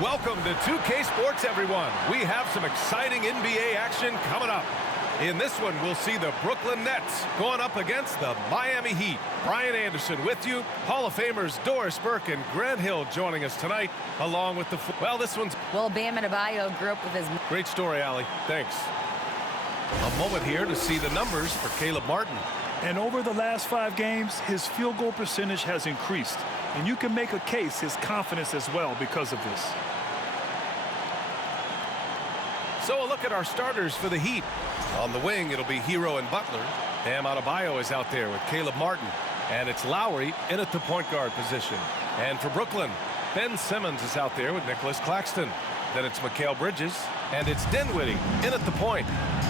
Welcome to 2K Sports, everyone. We have some exciting NBA action coming up. In this one, we'll see the Brooklyn Nets going up against the Miami Heat. Brian Anderson with you. Hall of Famers Doris Burke and Grant Hill joining us tonight, along with the... Well, this one's... Well, Bam Adebayo grew up with his... Great story, Allie. Thanks. A moment here to see the numbers for Caleb Martin. And over the last 5 games, his field goal percentage has increased. And you can make a case his confidence as well because of this. So a look at our starters for the Heat. On the wing, it'll be Hero and Butler. Bam Adebayo is out there with Caleb Martin. And it's Lowry in at the point guard position. And for Brooklyn, Ben Simmons is out there with Nicholas Claxton. Then it's Mikal Bridges. And it's Dinwiddie in at the point.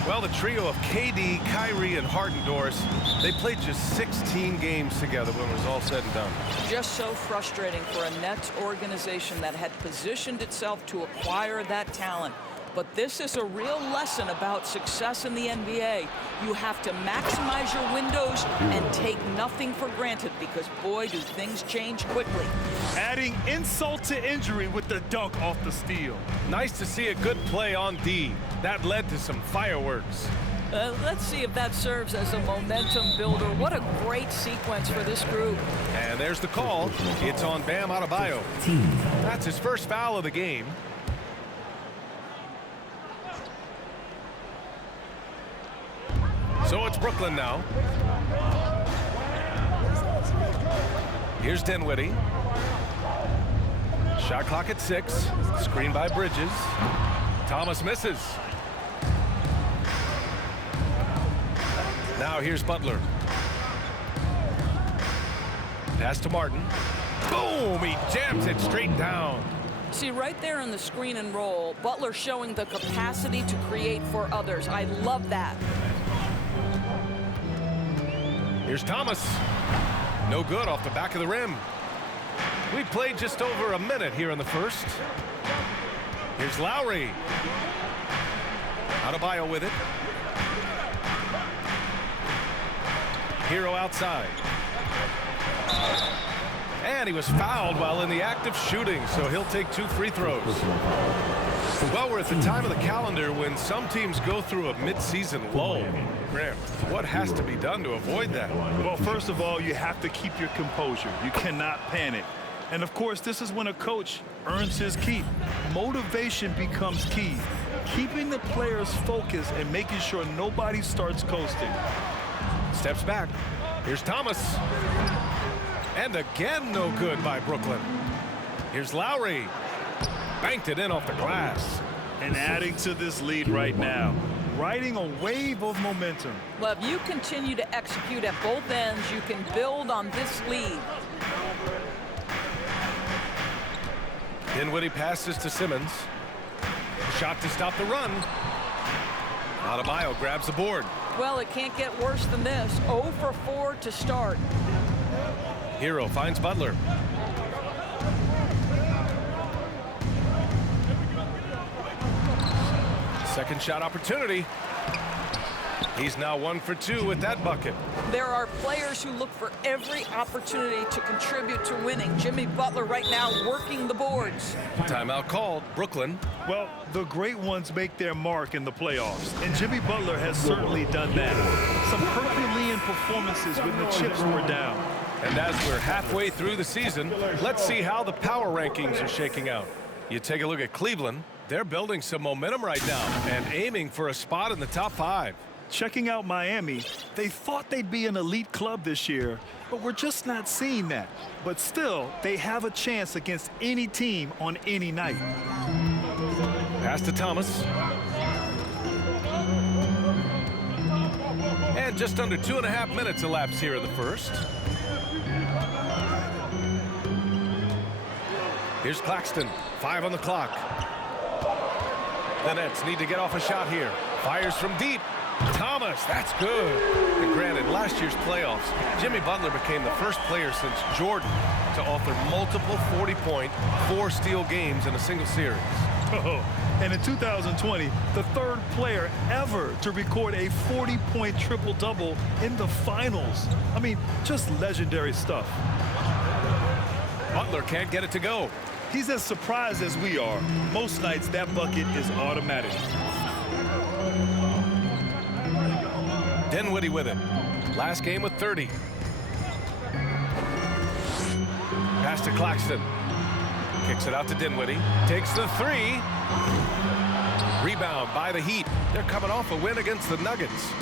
Well, the trio of KD, Kyrie, and Harden, Doris, they played just 16 games together when it was all said and done. Just so frustrating for a Nets organization that had positioned itself to acquire that talent. But this is a real lesson about success in the NBA. You have to maximize your windows and take nothing for granted because, boy, do things change quickly. Adding insult to injury with the dunk off the steal. Nice to see a good play on D. That led to some fireworks. Let's see if that serves as a momentum builder. What a great sequence for this group. And there's the call. It's on Bam Adebayo. That's his first foul of the game. So it's Brooklyn now. Here's Dinwiddie. Shot clock at 6. Screen by Bridges. Thomas misses. Now here's Butler. Pass to Martin. Boom! He jams it straight down. See, right there in the screen and roll, Butler showing the capacity to create for others. I love that. Here's Thomas. No good off the back of the rim. We played just over a minute here in the first. Here's Lowry. Adebayo with it. Hero outside. And he was fouled while in the act of shooting, so he'll take 2 free throws. Well, we're at the time of the calendar when some teams go through a mid-season lull. Grant, what has to be done to avoid that? Well, first of all, you have to keep your composure. You cannot panic. And, of course, this is when a coach earns his keep. Motivation becomes key. Keeping the players focused and making sure nobody starts coasting. Steps back. Here's Thomas. And again, no good by Brooklyn. Here's Lowry. Banked it in off the glass. And adding to this lead right now. Riding a wave of momentum. Well, if you continue to execute at both ends, you can build on this lead. Dinwiddie passes to Simmons. Shot to stop the run. Adebayo grabs the board. Well, it can't get worse than this. 0 for 4 to start. Hero finds Butler. Second shot opportunity. He's now 1 for 2 with that bucket. There are players who look for every opportunity to contribute to winning. Jimmy Butler right now working the boards. Timeout called. Brooklyn. Well, the great ones make their mark in the playoffs, and Jimmy Butler has certainly done that. Some Herculean performances when the chips were down. And as we're halfway through the season, let's see how the power rankings are shaking out. You take a look at Cleveland. They're building some momentum right now and aiming for a spot in the top 5. Checking out Miami, they thought they'd be an elite club this year, but we're just not seeing that. But still, they have a chance against any team on any night. Pass to Thomas. And just under 2.5 minutes elapsed here in the first. Here's Claxton. 5 on the clock. The Nets need to get off a shot here. Fires from deep. Thomas, that's good. And granted, last year's playoffs, Jimmy Butler became the first player since Jordan to author multiple 40-point, 4-steal games in a single series. Oh, and in 2020, the 3rd player ever to record a 40-point triple-double in the finals. I mean, just legendary stuff. Butler can't get it to go. He's as surprised as we are. Most nights, that bucket is automatic. Dinwiddie with it. Last game with 30. Pass to Claxton. Kicks it out to Dinwiddie. Takes the three. Rebound by the Heat. They're coming off a win against the Nuggets.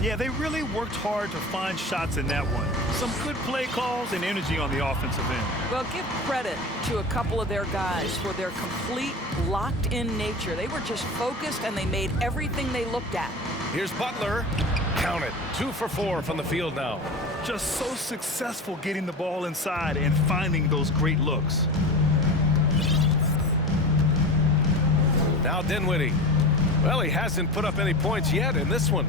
Yeah, they really worked hard to find shots in that one. Some good play calls and energy on the offensive end. Well, give credit to a couple of their guys for their complete locked-in nature. They were just focused, and they made everything they looked at. Here's Butler. Count it. 2 for 4 from the field now. Just so successful getting the ball inside and finding those great looks. Now Dinwiddie. Well, he hasn't put up any points yet in this one.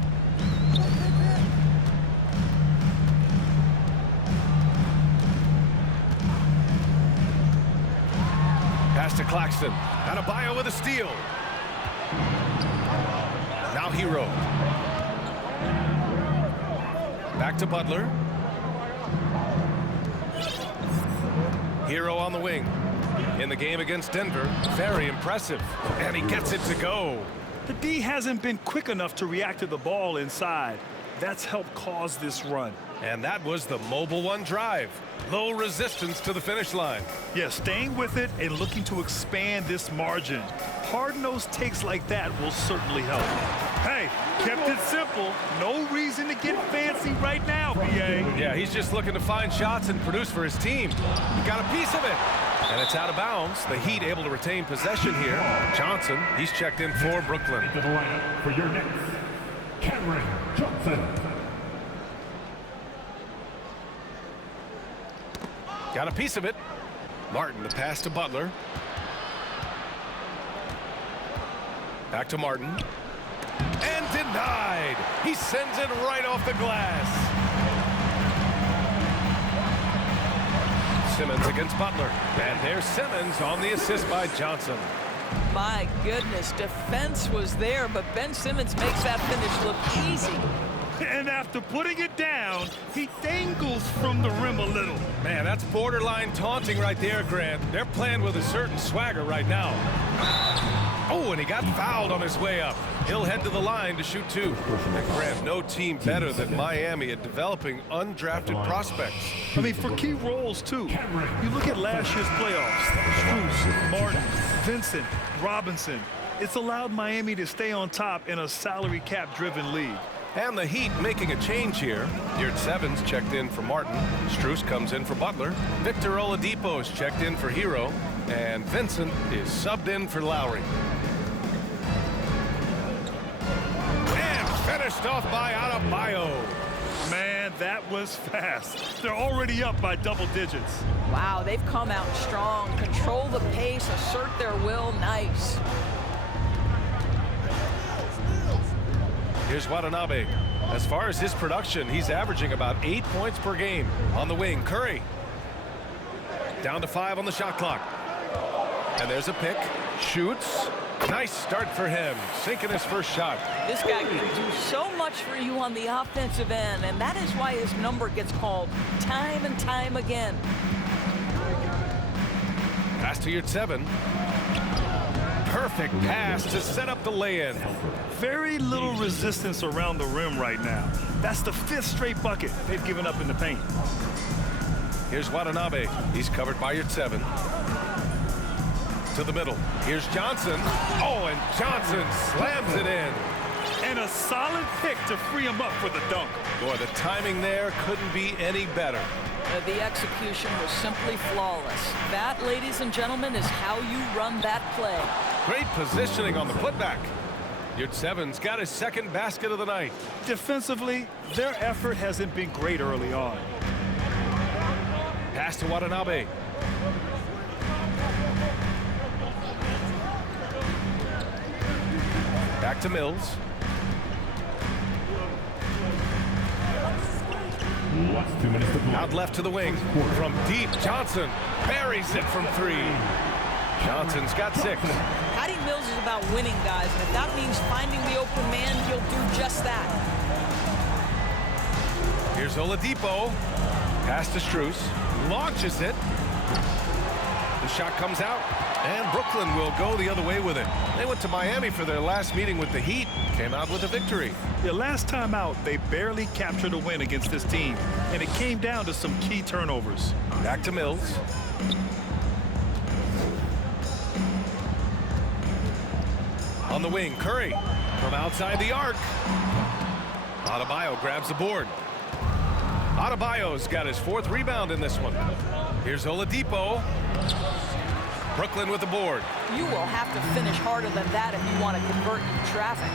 Pass to Claxton. Adebayo with a steal. Now Hero. Back to Butler. Hero on the wing. In the game against Denver, very impressive. And he gets it to go. The D hasn't been quick enough to react to the ball inside. That's helped cause this run. And that was the Mobile One drive. Low resistance to the finish line. Yeah, staying with it and looking to expand this margin. Hard-nosed takes like that will certainly help. Hey, kept it simple. No reason to get fancy right now, BA. Yeah, he's just looking to find shots and produce for his team. He got a piece of it. And it's out of bounds. The Heat able to retain possession here. Johnson, he's checked in for Brooklyn. To the lineup for your next, Cameron Johnson. Got a piece of it. Martin, the pass to Butler. Back to Martin. And denied. He sends it right off the glass. Simmons against Butler. And there's Simmons on the assist by Johnson. My goodness, defense was there, but Ben Simmons makes that finish look easy. And after putting it down, he dangles from the rim a little. Man, that's borderline taunting right there, Grant. They're playing with a certain swagger right now. Oh, and he got fouled on his way up. He'll head to the line to shoot 2. And Grant, no team better than Miami at developing undrafted prospects. I mean, for key roles, too. You look at last year's playoffs. Strus, Martin, Vincent, Robinson. It's allowed Miami to stay on top in a salary cap-driven league. And the Heat making a change here. Yurt Sevens checked in for Martin. Strus comes in for Butler. Victor Oladipo's checked in for Hero. And Vincent is subbed in for Lowry. And finished off by Adebayo. Man, that was fast. They're already up by double digits. Wow, they've come out strong, control the pace, assert their will. Nice. Here's Watanabe. As far as his production, he's averaging about 8 points per game. On the wing, Curry. Down to 5 on the shot clock. And there's a pick. Shoots. Nice start for him. Sinking his first shot. This guy can do so much for you on the offensive end, and that is why his number gets called time and time again. Pass to Yurt Seven. Perfect pass to set up the lay-in. Very little resistance around the rim right now. That's the 5th straight bucket they've given up in the paint. Here's Watanabe. He's covered by Yurt Seven. To the middle. Here's Johnson. Oh, and Johnson slams it in. And a solid pick to free him up for the dunk. Boy, the timing there couldn't be any better. The execution was simply flawless. That, ladies and gentlemen, is how you run that play. Great positioning on the putback. Yurt Seven's got his second basket of the night. Defensively, their effort hasn't been great early on. Pass to Watanabe. Back to Mills. Out left to the wing. From deep, Johnson buries it from 3. Johnson's got 6. Patty Mills is about winning, guys, and if that means finding the open man, he'll do just that. Here's Oladipo. Pass to Strus. Launches it. The shot comes out, and Brooklyn will go the other way with it. They went to Miami for their last meeting with the Heat, came out with a victory. Yeah, last time out, they barely captured a win against this team, and it came down to some key turnovers. Back to Mills. On the wing, Curry from outside the arc. Adebayo grabs the board. Adebayo's got his 4th rebound in this one. Here's Oladipo. Brooklyn with the board. You will have to finish harder than that if you want to convert in traffic.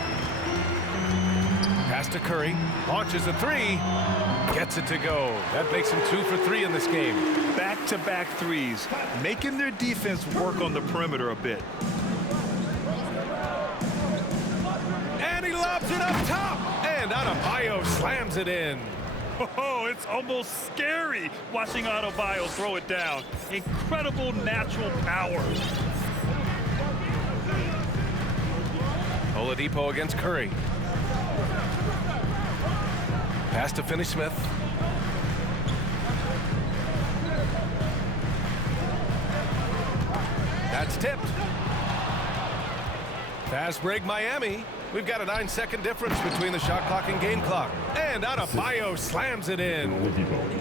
Pass to Curry. Launches a 3. Gets it to go. That makes him 2 for 3 in this game. Back-to-back threes, making their defense work on the perimeter a bit. And he lobs it up top. And Adebayo slams it in. Oh, it's almost scary watching Adebayo throw it down. Incredible natural power. Oladipo against Curry. Pass to Finney-Smith. That's tipped. Fast break Miami. We've got a 9-second difference between the shot clock and game clock. And Adebayo slams it in.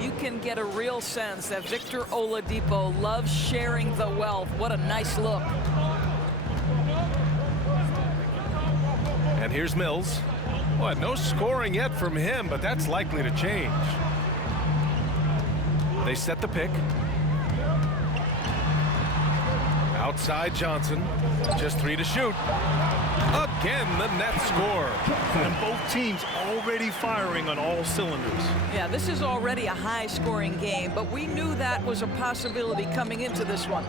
You can get a real sense that Victor Oladipo loves sharing the wealth. What a nice look. And here's Mills. What, no scoring yet from him, but that's likely to change. They set the pick. Outside Johnson. Just 3 to shoot. Again, the net score. And both teams already firing on all cylinders. Yeah, this is already a high-scoring game, but we knew that was a possibility coming into this one.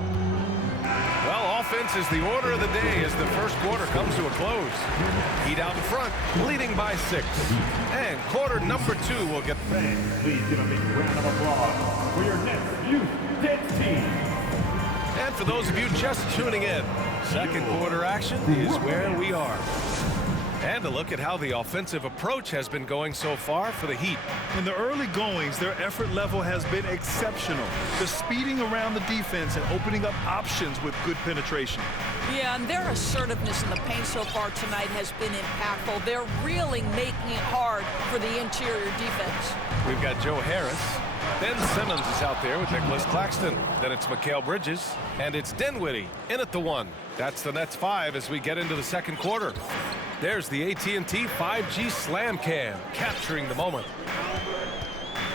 Well, offense is the order of the day as the first quarter comes to a close. Heat out in front, leading by 6. And quarter number 2 will get... Fans, please give a big round of applause for your Nets Youth Dance Team. And for those of you just tuning in, second quarter action is where we are. And a look at how the offensive approach has been going so far for the Heat. In the early goings, their effort level has been exceptional. The speeding around the defense and opening up options with good penetration. Yeah, and their assertiveness in the paint so far tonight has been impactful. They're really making it hard for the interior defense. We've got Joe Harris. Ben Simmons is out there with Nicholas Claxton. Then it's Mikal Bridges. And it's Dinwiddie in at the 1. That's the Nets 5 as we get into the second quarter. There's the AT&T 5G Slam Cam, capturing the moment.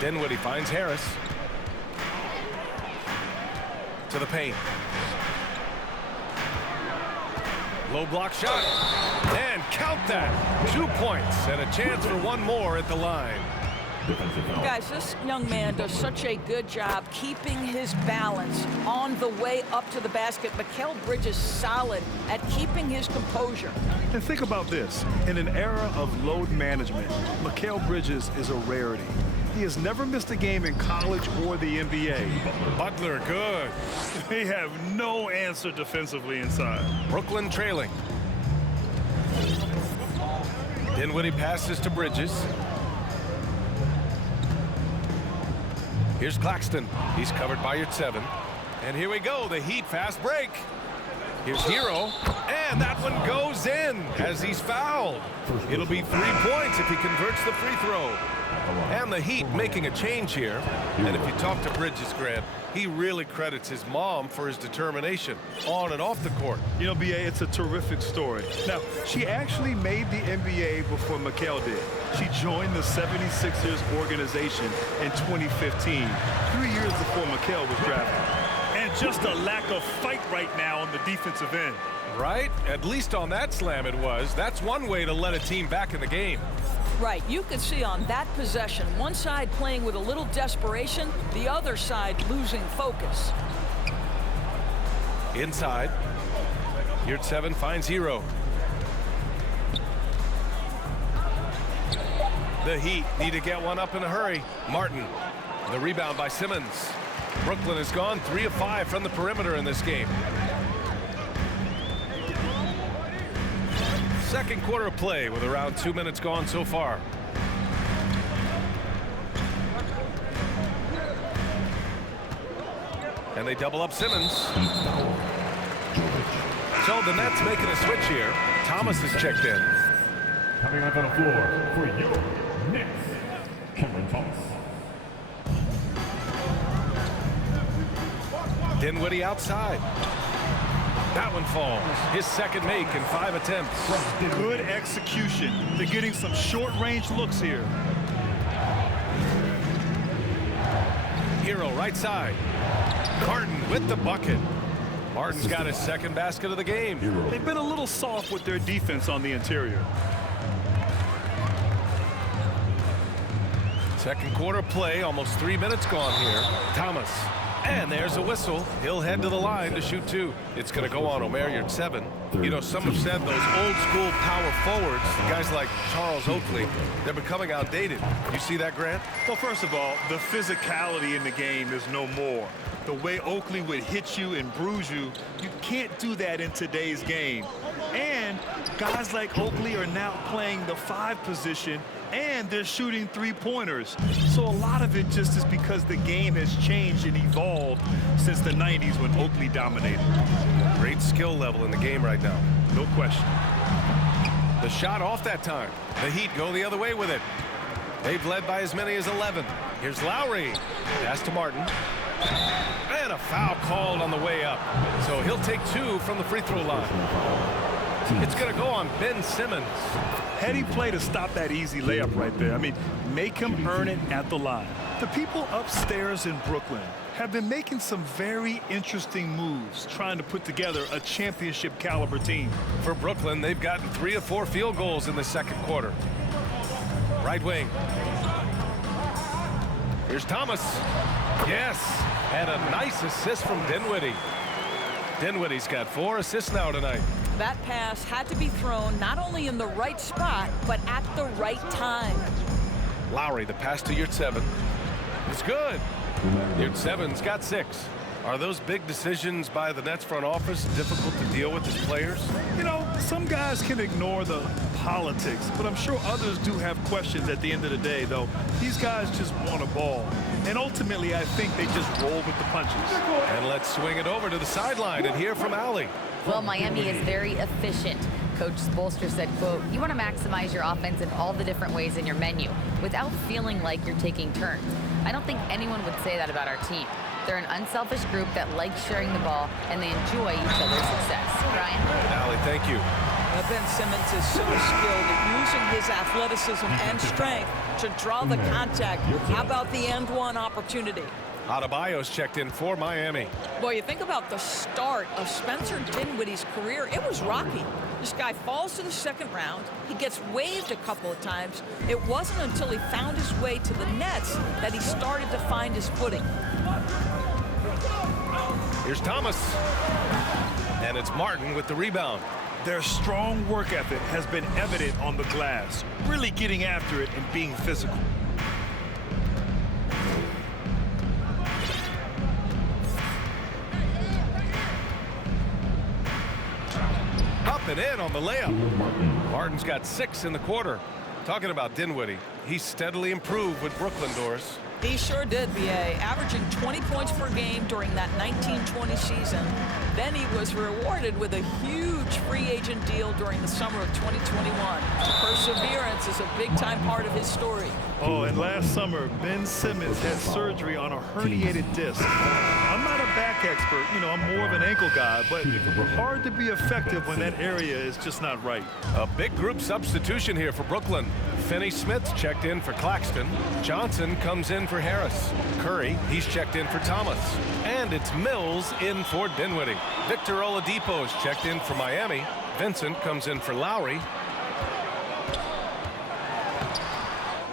Dinwiddie finds Harris. To the paint. Low block shot. And count that. 2 points and a chance for one more at the line. Guys, this young man does such a good job keeping his balance on the way up to the basket. Mikal Bridges solid at keeping his composure. And think about this. In an era of load management, Mikal Bridges is a rarity. He has never missed a game in college or the NBA. Butler, good. They have no answer defensively inside. Brooklyn trailing. Dinwiddie passes to Bridges. Here's Claxton. He's covered by your 7. And here we go, the Heat fast break. Here's Hero, and that one goes in as he's fouled. It'll be 3 points if he converts the free throw. And the Heat making a change here. And if you talk to Bridges, Grant, he really credits his mom for his determination on and off the court. You know, B.A., it's a terrific story. Now, she actually made the NBA before Mikal did. She joined the 76ers organization in 2015, 3 years before Mikal was drafted. And just a lack of fight right now on the defensive end. Right? At least on that slam it was. That's one way to let a team back in the game. Right, you could see on that possession, one side playing with a little desperation, the other side losing focus. Inside. Yurt 7 finds Hero. The Heat need to get one up in a hurry. Martin. The rebound by Simmons. Brooklyn has gone 3 of 5 from the perimeter in this game. Second quarter of play with around 2 minutes gone so far. And they double up Simmons. So the Nets making a switch here. Thomas is checked in. Coming onto the floor for your Knicks, Cameron Thomas. Dinwiddie outside. That one falls. His second make in 5 attempts. Good execution. They're getting some short-range looks here. Hero right side. Martin with the bucket. Martin's got his second basket of the game. They've been a little soft with their defense on the interior. Second quarter play, almost 3 minutes gone here. Thomas. And there's a whistle. He'll head to the line to shoot 2. It's going to go on Omer Yurtseven. You know, some have said those old school power forwards, guys like Charles Oakley, they're becoming outdated. You see that, Grant? Well, first of all, the physicality in the game is no more. The way Oakley would hit you and bruise you, you can't do that in today's game. And guys like Oakley are now playing the 5 position, and they're shooting 3-pointers. So a lot of it just is because the game has changed and evolved since the 90s when Oakley dominated. Great skill level in the game right now. No question. The shot off that time. The Heat go the other way with it. They've led by as many as 11. Here's Lowry. Pass to Martin. And a foul called on the way up. So he'll take 2 from the free throw line. It's going to go on Ben Simmons. Heady play to stop that easy layup right there. I mean, make him earn it at the line. The people upstairs in Brooklyn have been making some very interesting moves trying to put together a championship caliber team. For Brooklyn, they've gotten 3 of 4 field goals in the second quarter. Right wing. Here's Thomas. Yes. And a nice assist from Dinwiddie. Dinwiddie's got 4 assists now tonight. That pass had to be thrown not only in the right spot, but at the right time. Lowry, the pass to Yurtseven. It's good. Yurtseven's got 6. Are those big decisions by the Nets front office difficult to deal with as players? You know, some guys can ignore the politics, but I'm sure others do have questions at the end of the day, though. These guys just want a ball. And ultimately, I think they just roll with the punches. And let's swing it over to the sideline and hear from Allie. Well, Miami is very efficient. Coach Spoelstra said, quote, "You want to maximize your offense in all the different ways in your menu without feeling like you're taking turns." I don't think anyone would say that about our team. They're an unselfish group that likes sharing the ball, and they enjoy each other's success. Ryan? Allie, thank you. Ben Simmons is so skilled at using his athleticism and strength to draw the contact. How about the end-one opportunity? Adebayo's checked in for Miami. Boy, you think about the start of Spencer Dinwiddie's career. It was rocky. This guy falls to the second round. He gets waived a couple of times. It wasn't until he found his way to the Nets that he started to find his footing. Here's Thomas. And it's Martin with the rebound. Their strong work ethic has been evident on the glass, really getting after it and being physical. Up and in on the layup. Martin's got 6 in the quarter. Talking about Dinwiddie, he's steadily improved with Brooklyn, Doris. He sure did, B.A., averaging 20 points per game during that 19-20 season. Then he was rewarded with a huge free agent deal during the summer of 2021. Perseverance is a big-time part of his story. Oh, and last summer, Ben Simmons had surgery on a herniated disc. I'm not a back expert, you know, I'm more of an ankle guy, but hard to be effective when that area is just not right. A big group substitution here for Brooklyn. Finney-Smith's checked in for Claxton. Johnson comes in for Harris. Curry, he's checked in for Thomas. And it's Mills in for Dinwiddie. Victor Oladipo's checked in for Miami. Vincent comes in for Lowry.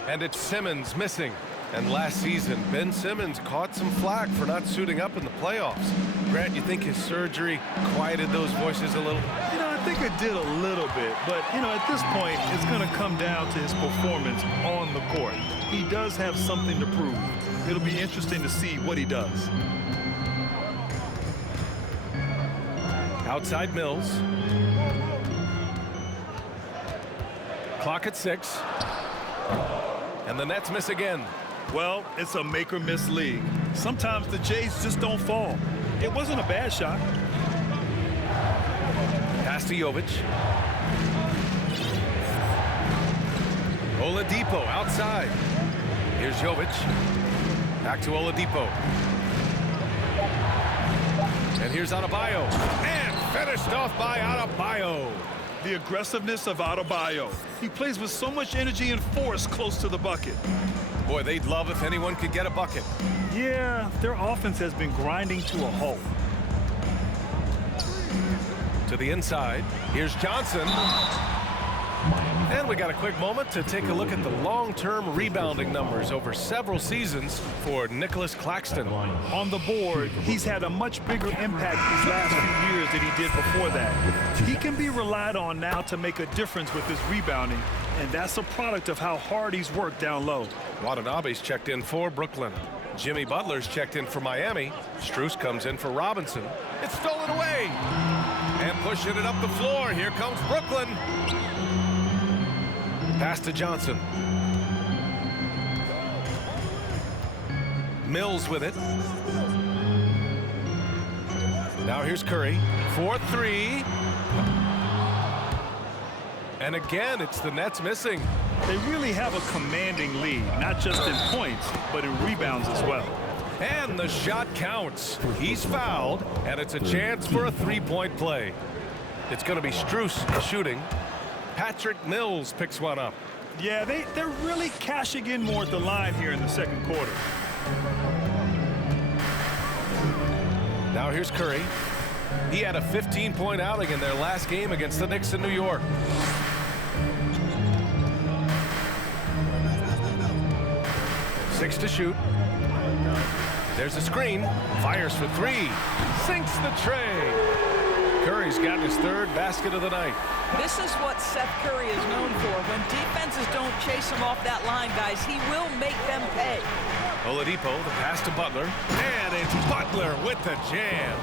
And it's Simmons missing. And last season, Ben Simmons caught some flack for not suiting up in the playoffs. Grant, you think his surgery quieted those voices a little? You know, I think it did a little bit, but, you know, at this point, it's going to come down to his performance on the court. He does have something to prove. It'll be interesting to see what he does. Outside Mills. Clock at 6. And the Nets miss again. Well, it's a make-or-miss league. Sometimes the Jays just don't fall. It wasn't a bad shot. Pass to Jovic. Oladipo outside. Here's Jovic. Back to Oladipo. And here's Adebayo. And finished off by Adebayo. The aggressiveness of Adebayo. He plays with so much energy and force close to the bucket. Boy, they'd love if anyone could get a bucket. Yeah, their offense has been grinding to a halt. To the inside. Here's Johnson. And we got a quick moment to take a look at the long-term rebounding numbers over several seasons for Nicholas Claxton. On the board, he's had a much bigger impact these last few years than he did before that. He can be relied on now to make a difference with his rebounding, and that's a product of how hard he's worked down low. Watanabe's checked in for Brooklyn. Jimmy Butler's checked in for Miami. Strus comes in for Robinson. It's stolen away. And pushing it up the floor. Here comes Brooklyn. Pass to Johnson. Mills with it. Now here's Curry. 4-3. And again, it's the Nets missing. They really have a commanding lead, not just in points, but in rebounds as well. And the shot counts. He's fouled, and it's a chance for a three-point play. It's going to be Strus shooting. Patrick Mills picks one up. Yeah, they're really cashing in more at the line here in the second quarter. Now here's Curry. He had a 15-point outing in their last game against the Knicks in New York. Six to shoot. There's a screen. Fires for three. Sinks the tray. Curry's gotten his third basket of the night. This is what Seth Curry is known for. When defenses don't chase him off that line, guys, he will make them pay. Oladipo, the pass to Butler. And it's Butler with the jam.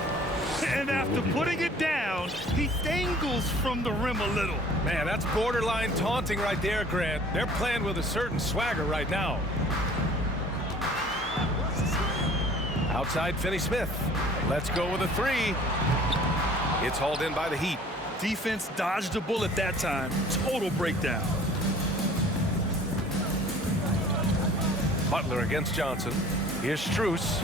And after putting it down, he dangles from the rim a little. Man, that's borderline taunting right there, Grant. They're playing with a certain swagger right now. Outside Finney-Smith. Let's go with a three. It's hauled in by the Heat. Defense dodged a bullet that time. Total breakdown. Butler against Johnson. Here's Strus.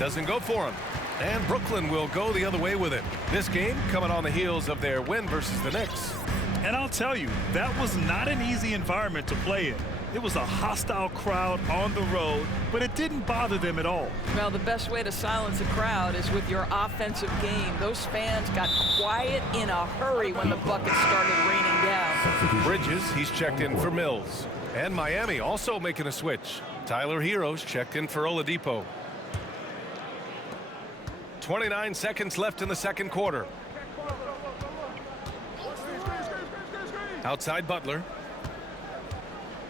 Doesn't go for him. And Brooklyn will go the other way with it. This game coming on the heels of their win versus the Knicks. And I'll tell you, that was not an easy environment to play in. It was a hostile crowd on the road, but it didn't bother them at all. Well, the best way to silence a crowd is with your offensive game. Those fans got quiet in a hurry when the buckets started raining down. Bridges, he's checked in for Mills. And Miami also making a switch. Tyler Hero's checked in for Oladipo. 29 seconds left in the second quarter. Outside Butler.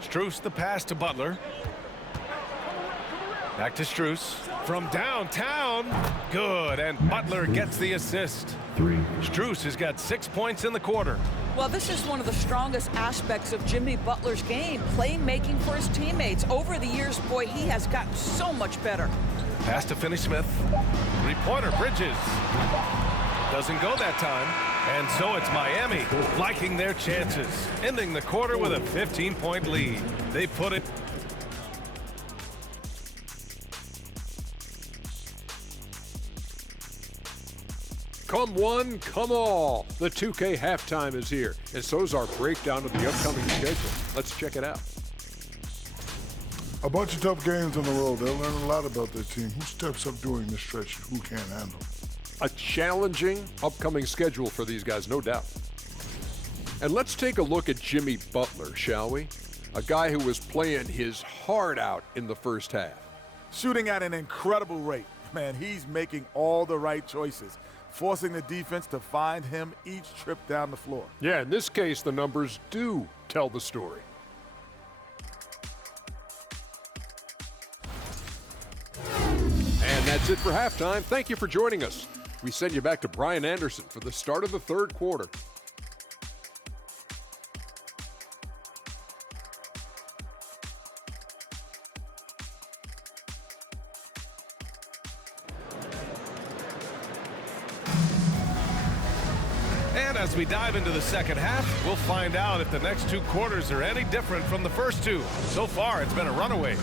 Strus the pass to Butler. Back to Strus. From downtown. Good. And Butler gets the assist. Strus has got 6 points in the quarter. Well, this is one of the strongest aspects of Jimmy Butler's game, playmaking for his teammates. Over the years, boy, he has gotten so much better. Pass to Finney-Smith. Three-pointer, Bridges. Doesn't go that time. And so it's Miami liking their chances, ending the quarter with a 15-point lead. They put it. Come one, come all. The 2K halftime is here, and so is our breakdown of the upcoming schedule. Let's check it out. A bunch of tough games on the road. They'll learn a lot about their team. Who steps up during this stretch? Who can't handle? A challenging upcoming schedule for these guys, no doubt. And let's take a look at Jimmy Butler, shall we? A guy who was playing his heart out in the first half. Shooting at an incredible rate. Man, he's making all the right choices, forcing the defense to find him each trip down the floor. Yeah, in this case, the numbers do tell the story. And that's it for halftime. Thank you for joining us. We send you back to Brian Anderson for the start of the third quarter. As we dive into the second half, we'll find out if the next 2 quarters are any different from the first 2. So far, it's been a runaway.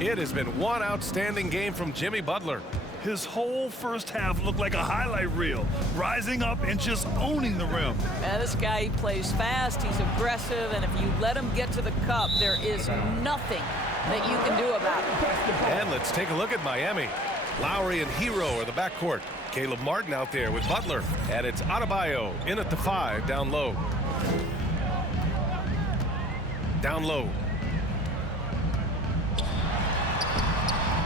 It has been one outstanding game from Jimmy Butler. His whole first half looked like a highlight reel, rising up and just owning the rim. And this guy, he plays fast, he's aggressive, and if you let him get to the cup, there is nothing that you can do about it. And let's take a look at Miami. Lowry and Hero are the backcourt. Caleb Martin out there with Butler. And it's Adebayo in at the 5, down low. Down low.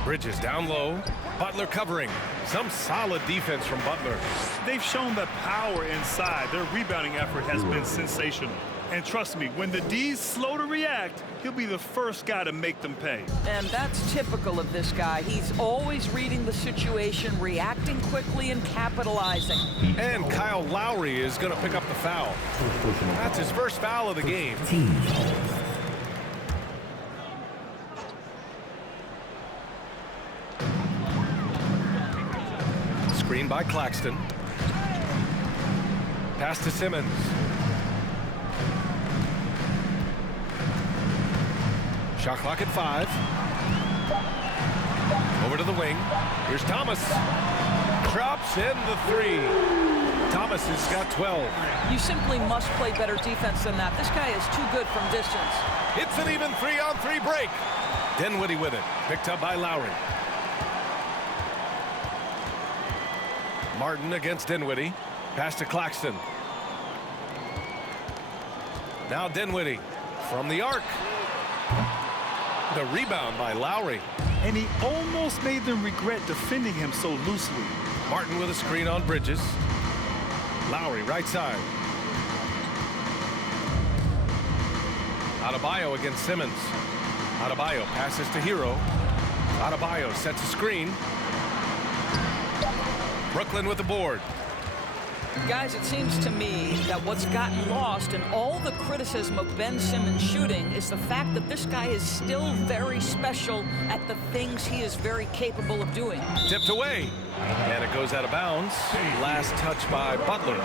Bridges down low. Butler covering. Some solid defense from Butler. They've shown that power inside. Their rebounding effort has been sensational. And trust me, when the D's slow to react, he'll be the first guy to make them pay. And that's typical of this guy. He's always reading the situation, reacting quickly, and capitalizing. And Kyle Lowry is going to pick up the foul. That's his first foul of the game. Screen by Claxton. Pass to Simmons. Shot clock at 5. Over to the wing. Here's Thomas. Drops in the 3. Thomas has got 12. You simply must play better defense than that. This guy is too good from distance. It's an even 3-on-3 break. Dinwiddie with it. Picked up by Lowry. Martin against Dinwiddie. Pass to Claxton. Now Dinwiddie from the arc. The rebound by Lowry. And he almost made them regret defending him so loosely. Martin with a screen on Bridges. Lowry right side. Adebayo against Simmons. Adebayo passes to Hero. Adebayo sets a screen. Brooklyn with the board. Guys, it seems to me that what's gotten lost in all the criticism of Ben Simmons shooting is the fact that this guy is still very special at the things he is very capable of doing. Tipped away. And it goes out of bounds. Last touch by Butler.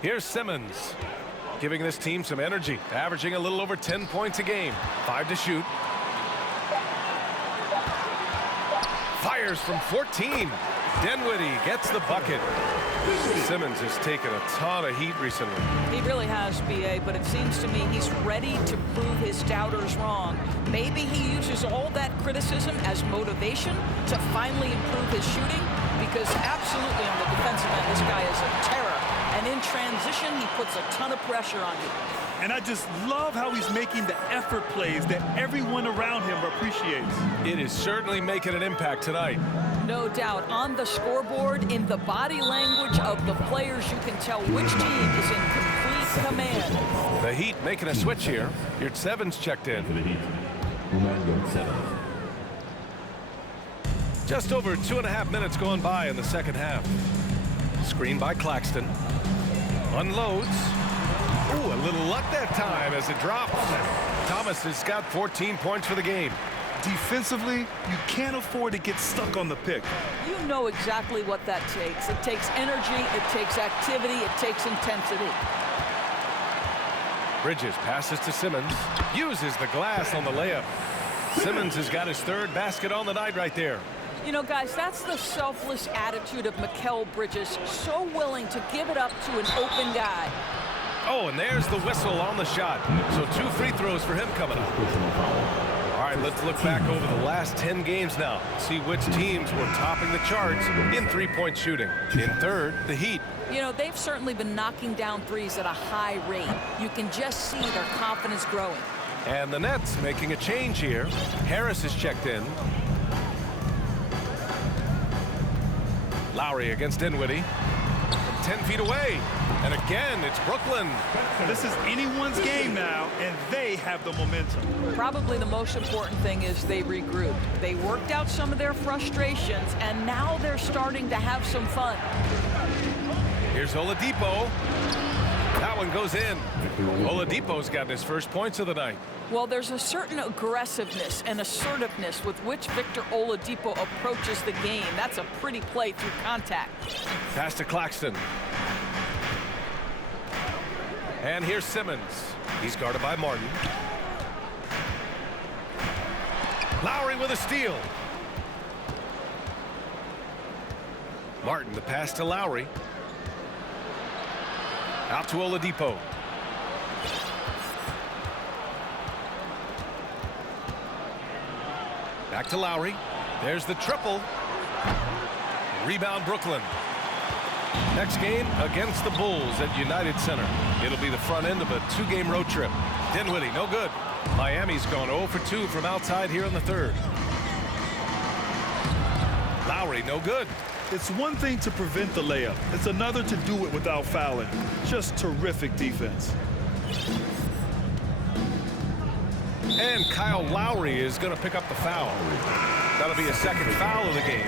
Here's Simmons, giving this team some energy, averaging a little over 10 points a game. 5 to shoot. Fires from 14. Dinwiddie gets the bucket. Simmons has taken a ton of heat recently. He really has, B.A., but it seems to me he's ready to prove his doubters wrong. Maybe he uses all that criticism as motivation to finally improve his shooting, because absolutely on the defensive end, this guy is a terror. And in transition, he puts a ton of pressure on you. And I just love how he's making the effort plays that everyone around him appreciates. It is certainly making an impact tonight. No doubt. On the scoreboard, in the body language of the players, you can tell which team is in complete command. The Heat making a switch here. Yurtseven's checked in. Just over 2.5 minutes going by in the second half. Screen by Claxton. Unloads. Ooh, a little luck that time as it drops. Thomas has got 14 points for the game. Defensively, you can't afford to get stuck on the pick. You know exactly what that takes. It takes energy, it takes activity, it takes intensity. Bridges passes to Simmons. Uses the glass on the layup. Simmons has got his 3rd basket on the night right there. You know, guys, that's the selfless attitude of Mikal Bridges. So willing to give it up to an open guy. Oh, and there's the whistle on the shot. So 2 free throws for him coming up. All right, let's look back over the last 10 games now. See which teams were topping the charts in three-point shooting. In 3rd, the Heat. You know, they've certainly been knocking down threes at a high rate. You can just see their confidence growing. And the Nets making a change here. Harris is checked in. Lowry against Dinwiddie. From 10 feet away. And again, it's Brooklyn. This is anyone's game now, and they have the momentum. Probably the most important thing is they regrouped. They worked out some of their frustrations, and now they're starting to have some fun. Here's Oladipo. That one goes in. Oladipo's gotten his first points of the night. Well, there's a certain aggressiveness and assertiveness with which Victor Oladipo approaches the game. That's a pretty play through contact. Pass to Claxton. And here's Simmons. He's guarded by Martin. Lowry with a steal. Martin, the pass to Lowry. Out to Oladipo. Back to Lowry. There's the triple. Rebound Brooklyn. Next game against the Bulls at United Center. It'll be the front end of a 2-game road trip. Dinwiddie, no good. Miami's gone 0 for 2 from outside here in the third. Lowry, no good. It's one thing to prevent the layup. It's another to do it without fouling. Just terrific defense. And Kyle Lowry is going to pick up the foul. That'll be a second foul of the game.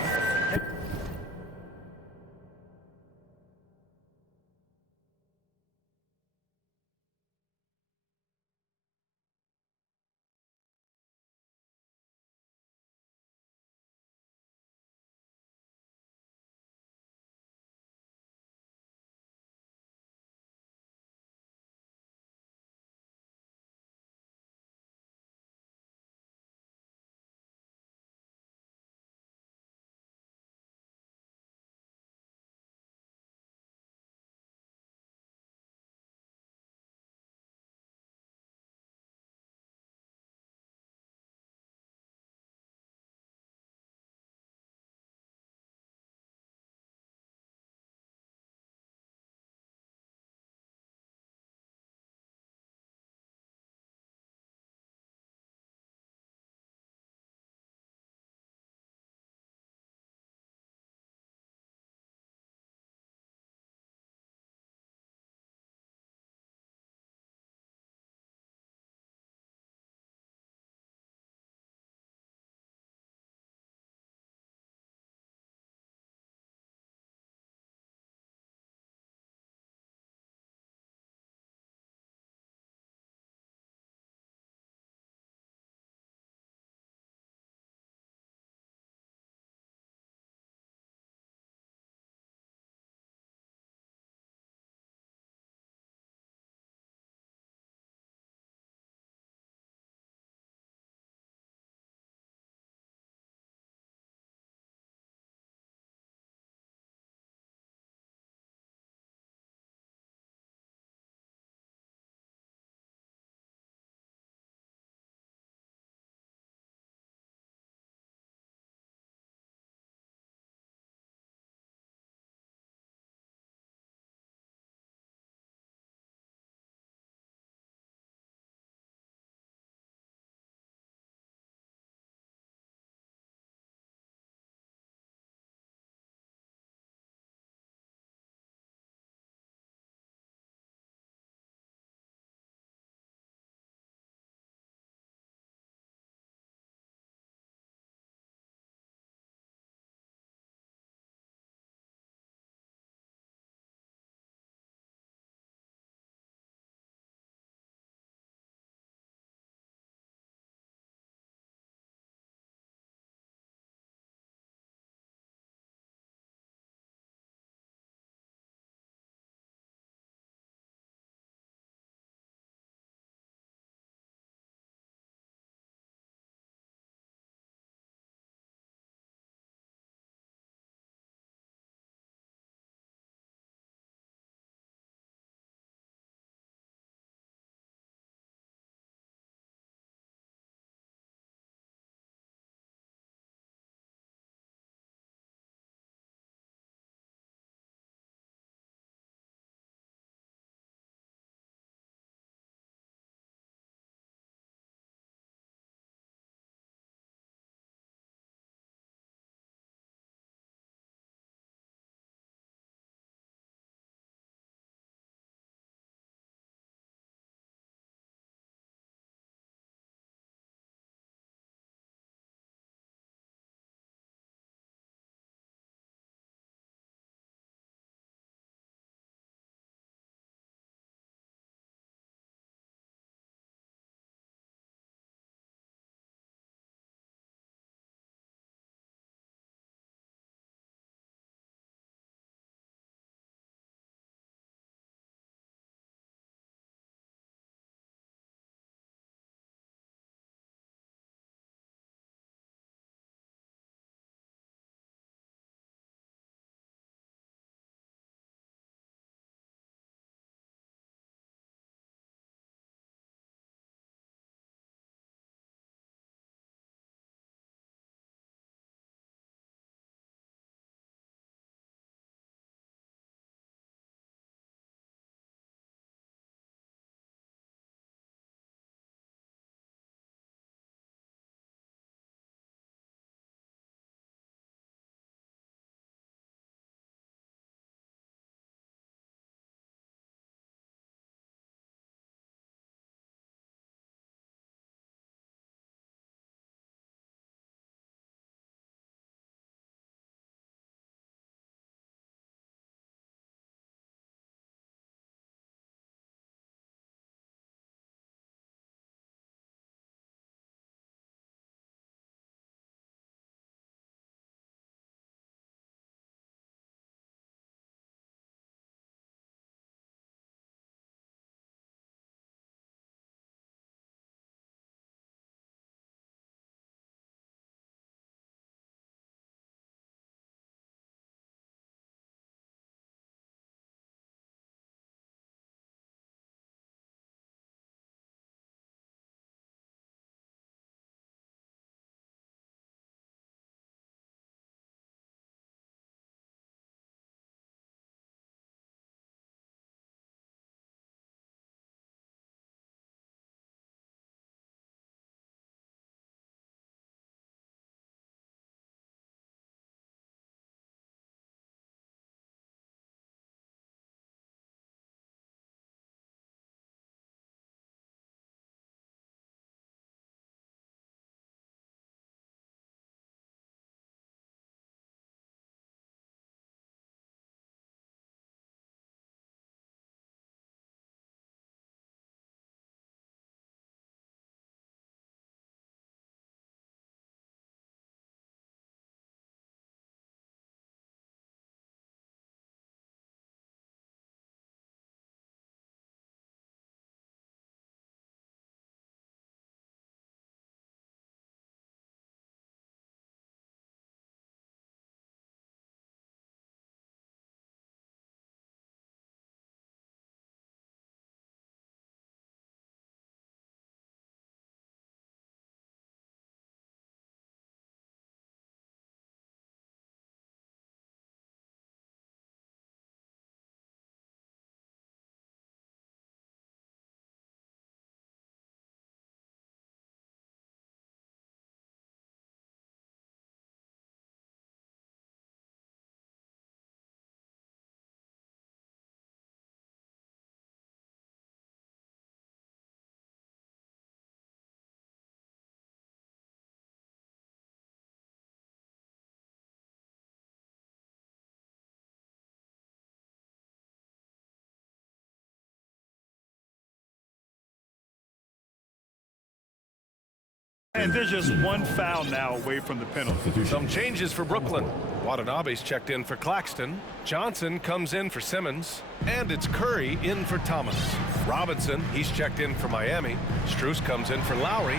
And there's just one foul now away from the penalty. Some changes for Brooklyn. Watanabe's checked in for Claxton. Johnson comes in for Simmons. And it's Curry in for Thomas. Robinson, he's checked in for Miami. Strus comes in for Lowry.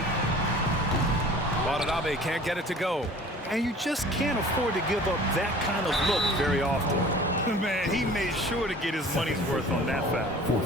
Watanabe can't get it to go. And you just can't afford to give up that kind of look very often. Man, he made sure to get his money's worth on that foul.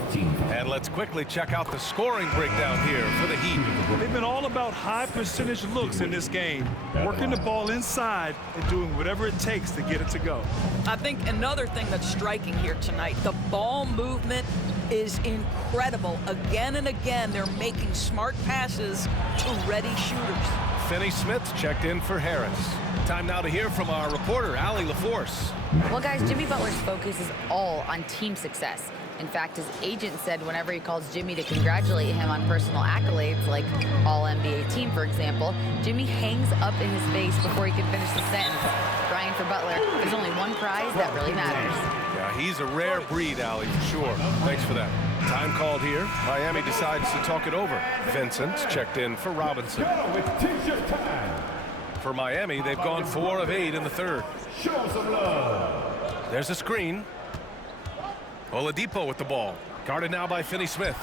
And let's quickly check out the scoring breakdown here for the Heat. They've been all about high percentage looks in this game, working the ball inside and doing whatever it takes to get it to go. I think another thing that's striking here tonight, the ball movement is incredible. Again and again, they're making smart passes to ready shooters. Finney Smith checked in for Harris. Time now to hear from our reporter, Allie LaForce. Well, guys, Jimmy Butler's focus is all on team success. In fact, his agent said whenever he calls Jimmy to congratulate him on personal accolades, like All-NBA team, for example, Jimmy hangs up in his face before he can finish the sentence. Brian, for Butler, there's only one prize that really matters. Yeah, he's a rare breed, Allie, for sure. Thanks for that. Time called here. Miami decides to talk it over. Vincent's checked in for Robinson. For Miami, they've gone 4 of 8 in the third. There's a screen. Oladipo with the ball. Guarded now by Finney Smith.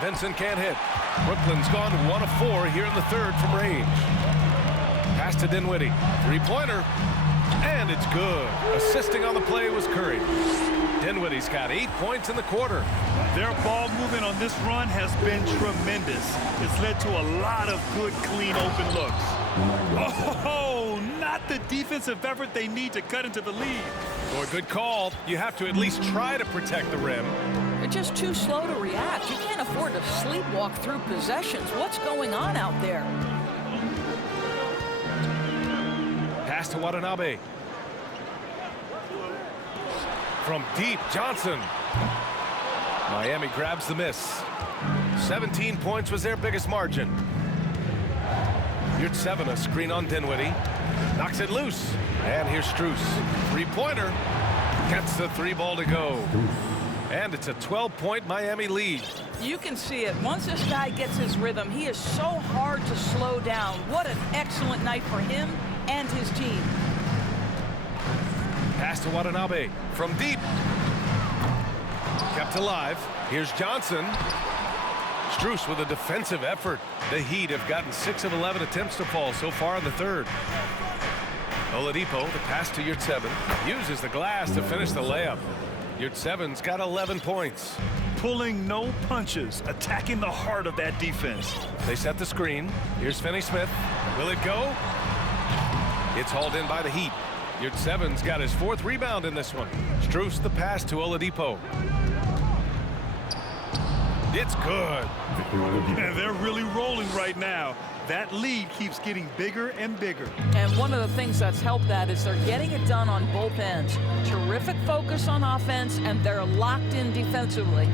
Vincent can't hit. Brooklyn's gone 1 of 4 here in the third from range. Pass to Dinwiddie. Three-pointer. And it's good. Assisting on the play was Curry. Dinwiddie's got 8 points in the quarter. Their ball movement on this run has been tremendous. It's led to a lot of good, clean, open looks. Oh, not the defensive effort they need to cut into the lead. Boy, good call. You have to at least try to protect the rim. They're just too slow to react. You can't afford to sleepwalk through possessions. What's going on out there? Pass to Watanabe. From deep, Johnson. Miami grabs the miss. 17 points was their biggest margin. Yurtseven, a screen on Dinwiddie. Knocks it loose. And here's Strus. Three-pointer. Gets the 3-ball to go. And it's a 12-point Miami lead. You can see it. Once this guy gets his rhythm, he is so hard to slow down. What an excellent night for him and his team. Pass to Watanabe from deep. Kept alive. Here's Johnson. Strus with a defensive effort. The Heat have gotten 6 of 11 attempts to fall so far in the third. Oladipo, the pass to Yurtseven, uses the glass to finish the layup. Yurtseven's got 11 points. Pulling no punches, attacking the heart of that defense. They set the screen. Here's Finney Smith. Will it go? It's hauled in by the Heat. Yurtseven's got his 4th rebound in this one. Strus the pass to Oladipo. It's good. And they're really rolling right now. That lead keeps getting bigger and bigger. And one of the things that's helped that is they're getting it done on both ends. Terrific focus on offense, and they're locked in defensively.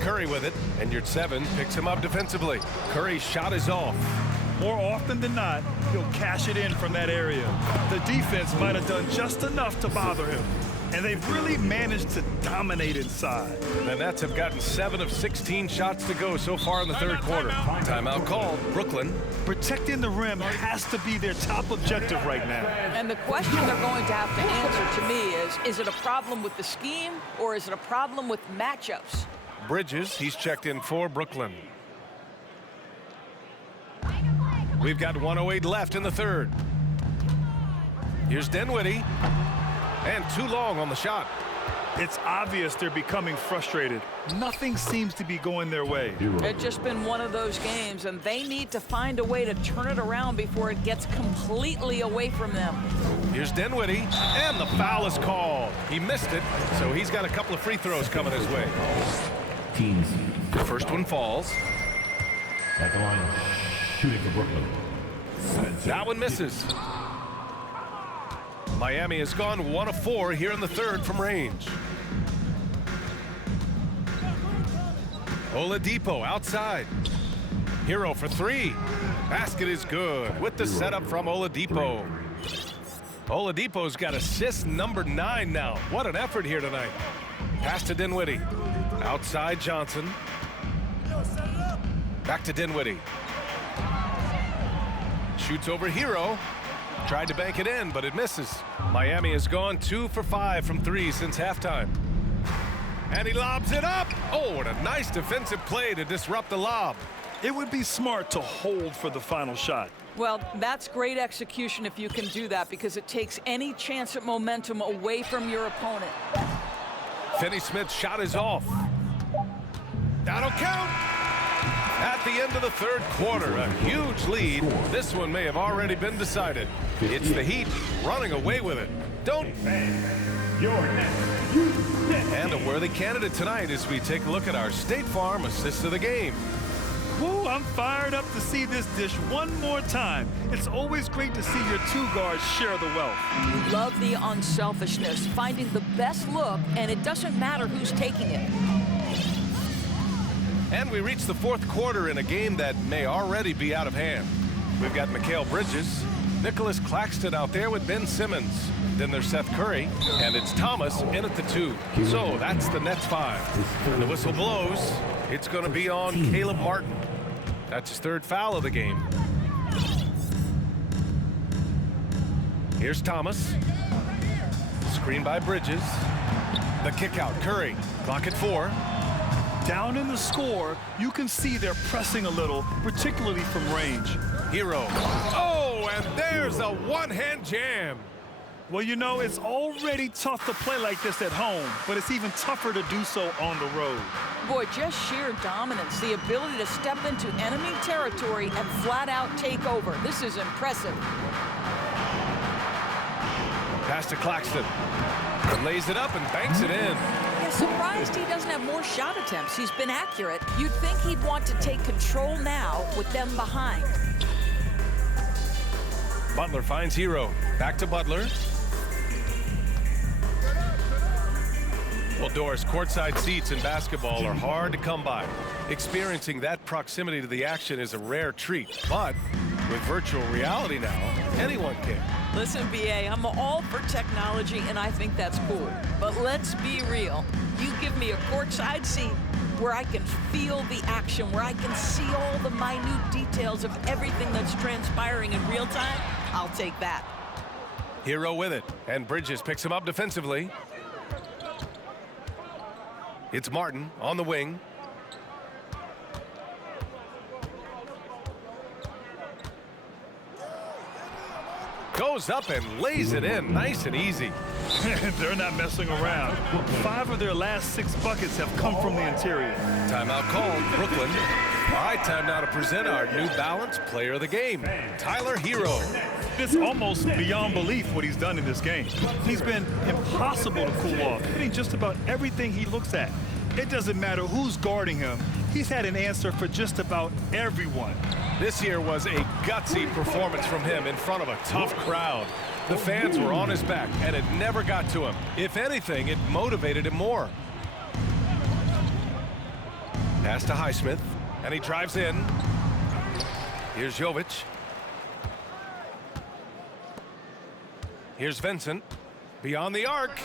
Curry with it, and Yurtseven picks him up defensively. Curry's shot is off. More often than not, he'll cash it in from that area. The defense might have done just enough to bother him. And they've really managed to dominate inside. The Nets have gotten 7 of 16 shots to go so far in the third quarter. Timeout called. Brooklyn. Protecting the rim has to be their top objective right now. And the question they're going to have to answer to me is it a problem with the scheme or is it a problem with matchups? Bridges, he's checked in for Brooklyn. We've got 1:08 left in the third. Here's Dinwiddie. And too long on the shot. It's obvious they're becoming frustrated. Nothing seems to be going their way. It's just been one of those games, and they need to find a way to turn it around before it gets completely away from them. Here's Dinwiddie, and the foul is called. He missed it, so he's got a couple of free throws coming his way. Teams. The first one falls. At the line, shooting for Brooklyn. That one misses. Miami has gone 1 of 4 here in the third from range. Oladipo outside. Hero for 3. Basket is good with the setup from Oladipo. Oladipo's got assist number 9 now. What an effort here tonight. Pass to Dinwiddie. Outside Johnson. Back to Dinwiddie. Shoots over Hero. Tried to bank it in, but it misses. Miami has gone 2 for 5 from 3 since halftime. And he lobs it up. Oh, and a nice defensive play to disrupt the lob. It would be smart to hold for the final shot. Well, that's great execution if you can do that, because it takes any chance at momentum away from your opponent. Finney-Smith's shot is off. That'll count. At the end of the third quarter, a huge lead. This one may have already been decided. It's the Heat running away with it. And a worthy candidate tonight as we take a look at our State Farm assist of the game. Woo, I'm fired up to see this dish one more time. It's always great to see your two guards share the wealth. You love the unselfishness, finding the best look, and it doesn't matter who's taking it. And we reach the fourth quarter in a game that may already be out of hand. We've got Mikal Bridges, Nicholas Claxton out there with Ben Simmons. Then there's Seth Curry, and it's Thomas in at the 2. So that's the Nets 5. And the whistle blows. It's going to be on Caleb Martin. That's his third foul of the game. Here's Thomas. Screen by Bridges. The kick out, Curry. Clock at 4. Down in the score, you can see they're pressing a little, particularly from range. Hero. Oh, and there's a one-hand jam. Well, you know, it's already tough to play like this at home, but it's even tougher to do so on the road. Boy, just sheer dominance, the ability to step into enemy territory and flat out take over. This is impressive. Pass to Claxton. Lays it up and banks it in. Yeah, surprised he doesn't have more shot attempts. He's been accurate. You'd think he'd want to take control now with them behind. Butler finds Hero. Back to Butler. Well, Doris, courtside seats in basketball are hard to come by. Experiencing that proximity to the action is a rare treat. But with virtual reality now, anyone can. Listen, BA, I'm all for technology, and I think that's cool. But let's be real. You give me a courtside seat where I can feel the action, where I can see all the minute details of everything that's transpiring in real time, I'll take that. Hero with it, and Bridges picks him up defensively. It's Martin on the wing. Goes up and lays it in nice and easy. They're not messing around. 5 of their last 6 buckets have come from the interior. Timeout called, Brooklyn. All right, time now to present our New Balance Player of the Game, Tyler Hero. It's almost beyond belief what he's done in this game. He's been impossible to cool off, hitting just about everything he looks at. It doesn't matter who's guarding him. He's had an answer for just about everyone. This year was a gutsy performance from him in front of a tough crowd. The fans were on his back, and it never got to him. If anything, it motivated him more. Pass to Highsmith, and he drives in. Here's Jovic. Here's Vincent. Beyond the arc.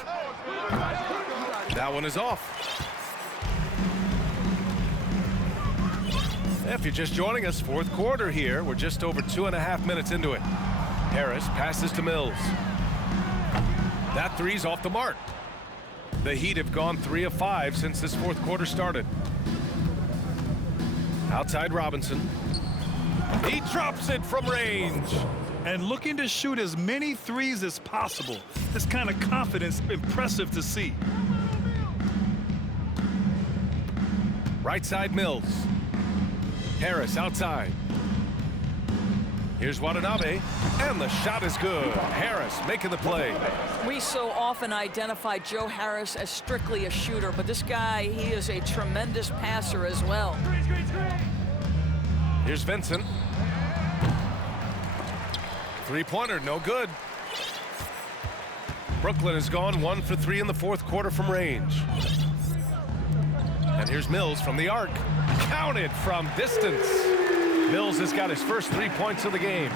That one is off. If you're just joining us, fourth quarter here. We're just over 2.5 minutes into it. Harris passes to Mills. That three's off the mark. The Heat have gone 3 of 5 since this fourth quarter started. Outside Robinson. He drops it from range. And looking to shoot as many threes as possible. This kind of confidence, impressive to see. Right side Mills. Harris outside. Here's Watanabe, and the shot is good. Harris making the play. We so often identify Joe Harris as strictly a shooter, but this guy, he is a tremendous passer as well. Here's Vincent. Three-pointer, no good. Brooklyn has gone 1 for 3 in the fourth quarter from range. And here's Mills from the arc. Counted from distance. Mills has got his first 3 points of the game.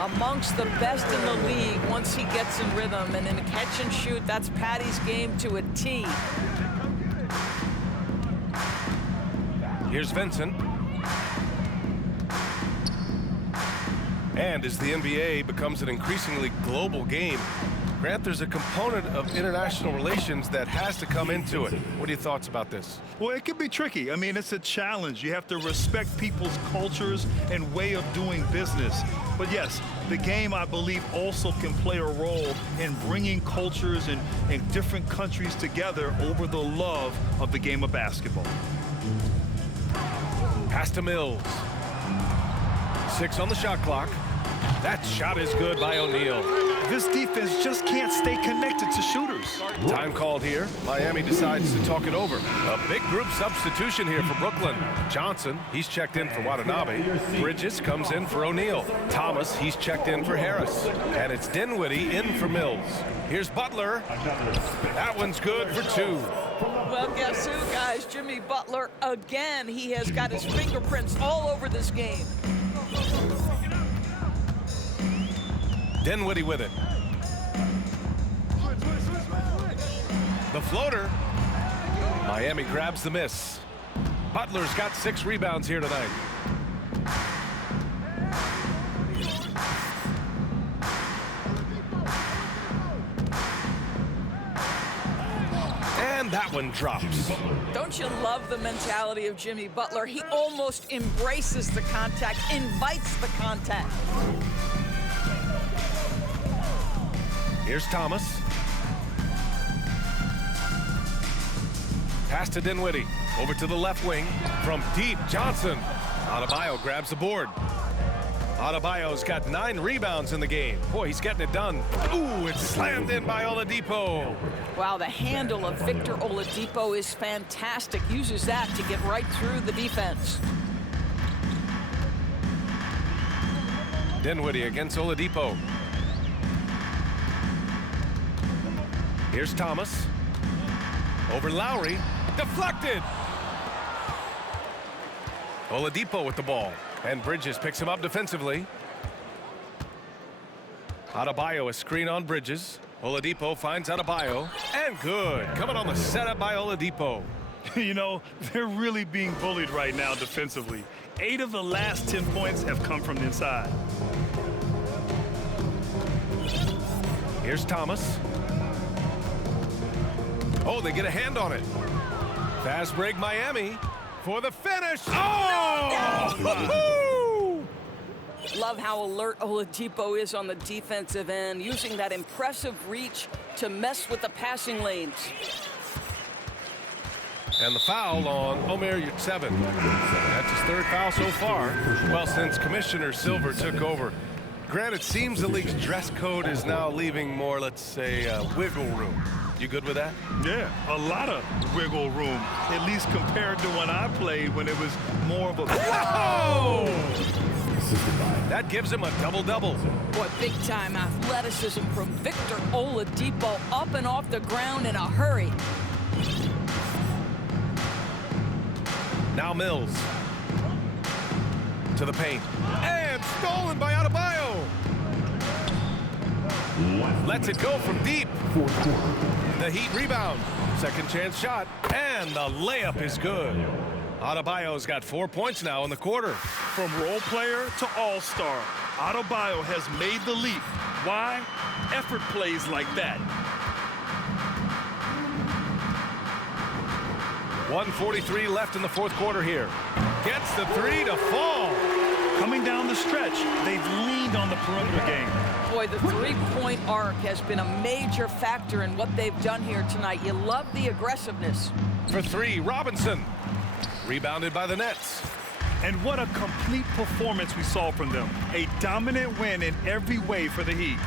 Amongst the best in the league once he gets in rhythm, and in a catch and shoot, that's Patty's game to a T. Here's Vincent. And as the NBA becomes an increasingly global game, Grant, there's a component of international relations that has to come into it. What are your thoughts about this? Well, it can be tricky. I mean, it's a challenge. You have to respect people's cultures and way of doing business. But yes, the game, I believe, also can play a role in bringing cultures and different countries together over the love of the game of basketball. Pass to Mills. 6 on the shot clock. That shot is good by O'Neal. This defense just can't stay connected to shooters. Time called here. Miami decides to talk it over. A big group substitution here for Brooklyn. Johnson, he's checked in for Watanabe. Bridges comes in for O'Neal. Thomas, he's checked in for Harris. And it's Dinwiddie in for Mills. Here's Butler. That one's good for 2. Well, guess who, guys? Jimmy Butler again. He has got his fingerprints all over this game. Dinwiddie with it. The floater. Miami grabs the miss. Butler's got 6 rebounds here tonight. And that one drops. Don't you love the mentality of Jimmy Butler? He almost embraces the contact, invites the contact. Here's Thomas. Pass to Dinwiddie. Over to the left wing. From deep, Johnson. Adebayo grabs the board. Adebayo's got 9 rebounds in the game. Boy, he's getting it done. Ooh, it's slammed in by Oladipo. Wow, the handle of Victor Oladipo is fantastic. Uses that to get right through the defense. Dinwiddie against Oladipo. Here's Thomas. Over Lowry. Deflected. Oladipo with the ball. And Bridges picks him up defensively. Adebayo, a screen on Bridges. Oladipo finds Adebayo. And good. Coming on the setup by Oladipo. You know, they're really being bullied right now defensively. 8 of the last 10 points have come from the inside. Here's Thomas. Oh, they get a hand on it. Fast break Miami for the finish. Oh! Love how alert Oladipo is on the defensive end, using that impressive reach to mess with the passing lanes. And the foul on Omer Yurtseven. That's his 3rd foul so far. Well, since Commissioner Silver took over. Grant, it seems the league's dress code is now leaving more, let's say, wiggle room. You good with that? Yeah, a lot of wiggle room, at least compared to when I played, when it was more of a... Whoa! That gives him a double-double. Boy, big-time athleticism from Victor Oladipo, up and off the ground in a hurry. Now Mills. To the paint. And stolen by Adebayo. Lets it go from deep. The Heat rebound. Second chance shot. And the layup is good. Adebayo's got 4 points now in the quarter. From role player to all-star, Adebayo has made the leap. Why? Effort plays like that. 1:43 left in the 4th quarter here. Gets the 3 to fall. Coming down the stretch, they've leaned on the perimeter game. Boy, the 3-point arc has been a major factor in what they've done here tonight. You love the aggressiveness. For 3, Robinson. Rebounded by the Nets. And what a complete performance we saw from them. A dominant win in every way for the Heat.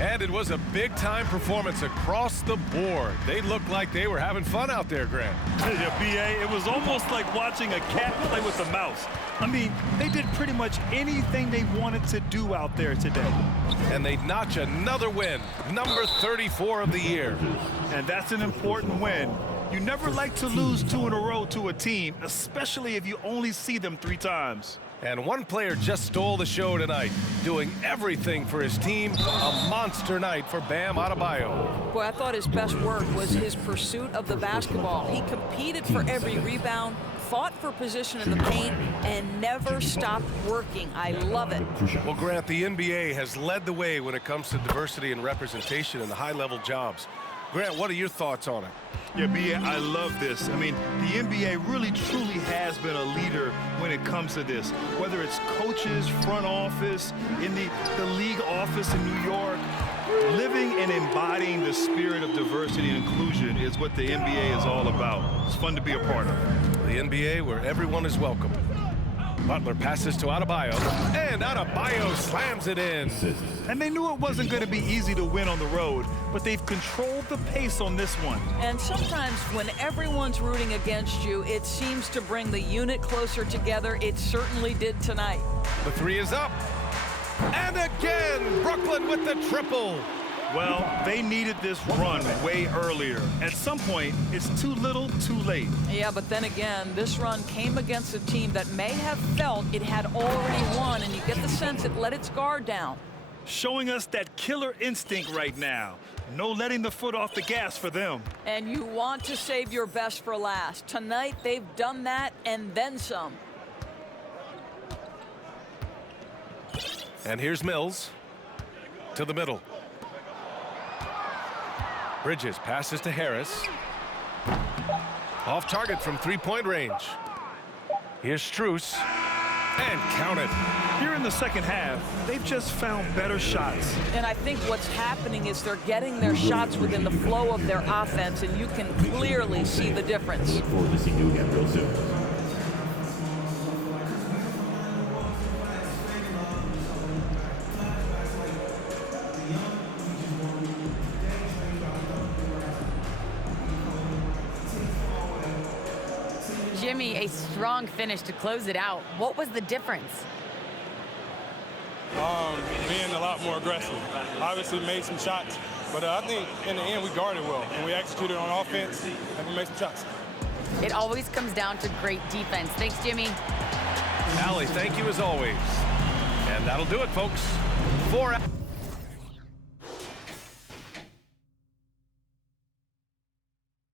And it was a big-time performance across the board. They looked like they were having fun out there, Grant. Yeah, B.A., it was almost like watching a cat play with a mouse. I mean, they did pretty much anything they wanted to do out there today. And they notch another win, number 34 of the year. And that's an important win. You never like to lose 2 in a row to a team, especially if you only see them 3 times. And one player just stole the show tonight, doing everything for his team. A monster night for Bam Adebayo. Boy, I thought his best work was his pursuit of the basketball. He competed for every rebound, fought for position in the paint and never stopped working. I love it. Well, Grant, the NBA has led the way when it comes to diversity and representation in the high-level jobs. Grant, what are your thoughts on it? Yeah, B.A., I love this. I mean, the NBA really, truly has been a leader when it comes to this. Whether it's coaches, front office, in the league office in New York, living and embodying the spirit of diversity and inclusion is what the NBA is all about. It's fun to be a part of. The NBA where everyone is welcome. Butler passes to Adebayo, and Adebayo slams it in. And they knew it wasn't going to be easy to win on the road, but they've controlled the pace on this one. And sometimes when everyone's rooting against you, it seems to bring the unit closer together. It certainly did tonight. The three is up. And again, Brooklyn with the triple. Well, they needed this run way earlier. At some point, it's too little, too late. Yeah, but then again, this run came against a team that may have felt it had already won, and you get the sense it let its guard down. Showing us that killer instinct right now. No letting the foot off the gas for them. And you want to save your best for last. Tonight, they've done that and then some. And here's Mills to the middle. Bridges passes to Harris. Off target from three-point range. Here's Strus. And count it. Here in the second half, they've just found better shots. And I think what's happening is they're getting their shots within the flow of their offense, and you can clearly see the difference. Look forward to seeing you again real soon. Jimmy, a strong finish to close it out. What was the difference? Being a lot more aggressive. Obviously made some shots, but I think in the end we guarded well and we executed on offense and we made some shots. It always comes down to great defense. Thanks, Jimmy. Allie, thank you as always. And that'll do it, folks.